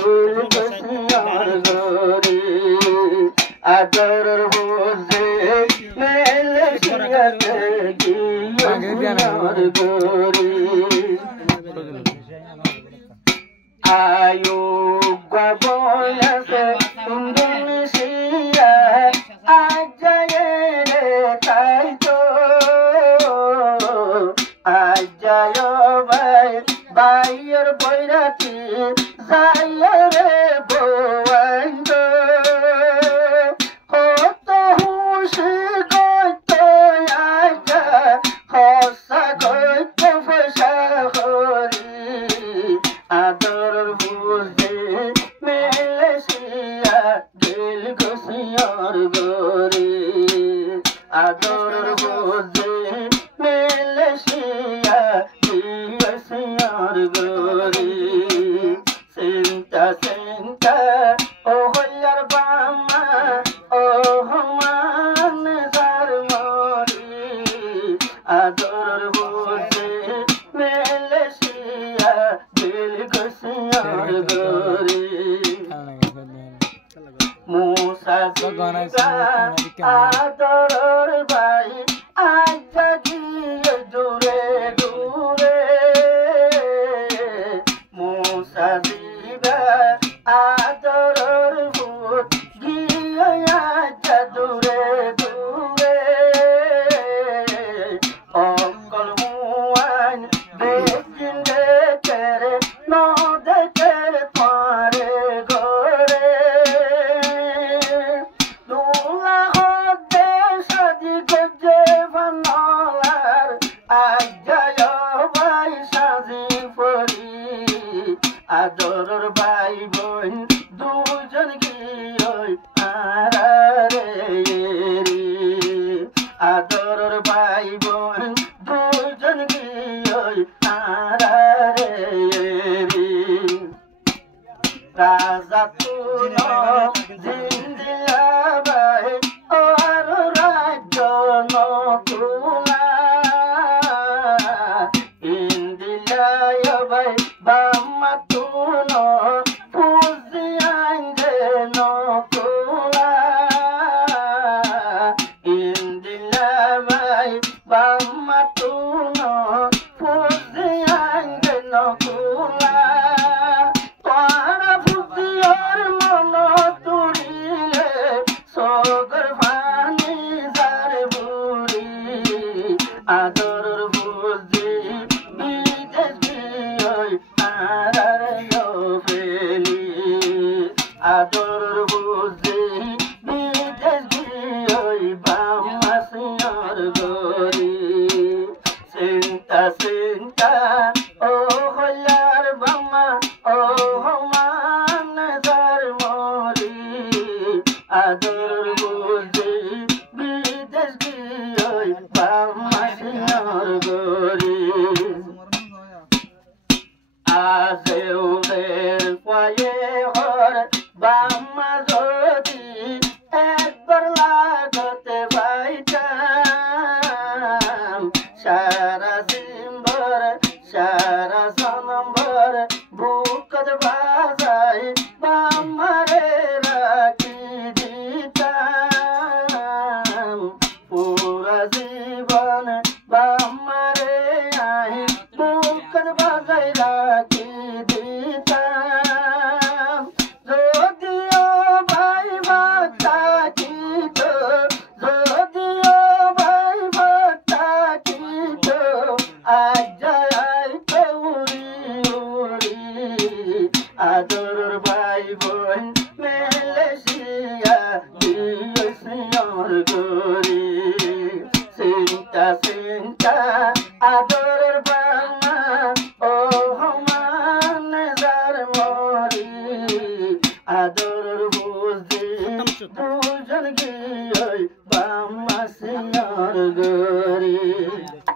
দিল গসিয়ার গরি আদর বুঝে মালয়েশিয়াতে গিয়ার গরি আয়ু গবয়াসে ইন্দোনেশিয়া আজায়ে রে তাইতো আজায় ভাই বাইয়ের বৈরাতি যায় রে বৌয়াইন্দ কত হুশি কত আজা হসা কত ফসা হরি আদর বুঝে মালয়েশিয়া দিল গসিয়ার গরি আদর বুঝে মালয়েশিয়া দিল গসিয়ার গরি চিন্তা চিন্তা ও হইয়ার বামা ও হমান যার মরি আদর বুঝে মালয়েশিয়া দিল গসিয়ার গরি মুসা জিবা আদর ভাই আজা গিয়ে দূরে দূরে মুসা জিবা আদর ভূত গিয়ে আজা দূরে দূরে অঙ্গল মুয়ান বেজিন দেখে ন দেখে পারে ঘরে দুলা হতে সাদি গজে বানালার আজায় ভাই সাজি পরি আদর ভাই বোন দুজন গিয়ে আরারে রে আদর ভাই বোন দুজন গিয়ে আরারে রে রাজা তুলো জিন্দিলা ভাই আর রাজ্য নতুলা ইন্দিলায় ভাই বাম্মা তুলো পুজিয়াঙ্গে নতুলা ইন্দিলা ভাই বাম্মা তুলো পুজিয়াঙ্গে নতুলা আদর বুঝি বিদেশ গিয়ে আরারে ফেলি আদর বুঝি বিদেশ গিয়ে বামাসিয়ার গরি চিন্তা চিন্তা ও হইয়ার বামা ও হমান যার মরি আদর বুঝি বিদেশ গিয়ে বামাসিয়ার গরি আজেউলের পায়ে হর বাম্মা যদি একবার লাগতে পাইতাম সারা জিম্বর সারা জনম্বর বুকত বাজাই বাম্মারে রাখি দিতাম পুরা জীবন বাম্মারে আই বুকত বাজাই রাখি দিতাম যদিও ভাই বাচ্চা কিত যদিও ভাই বাচ্চা কিত আজ আইতে উড়ি উড়ি আদর ভাই বোন মালয়েশিয়া দিয়ার গরি চিন্তা চিন্তা আদর বাংলা ও হমান যার মরি আদর বুঝি দুজন গিয়ে বামাসিয়ার গরি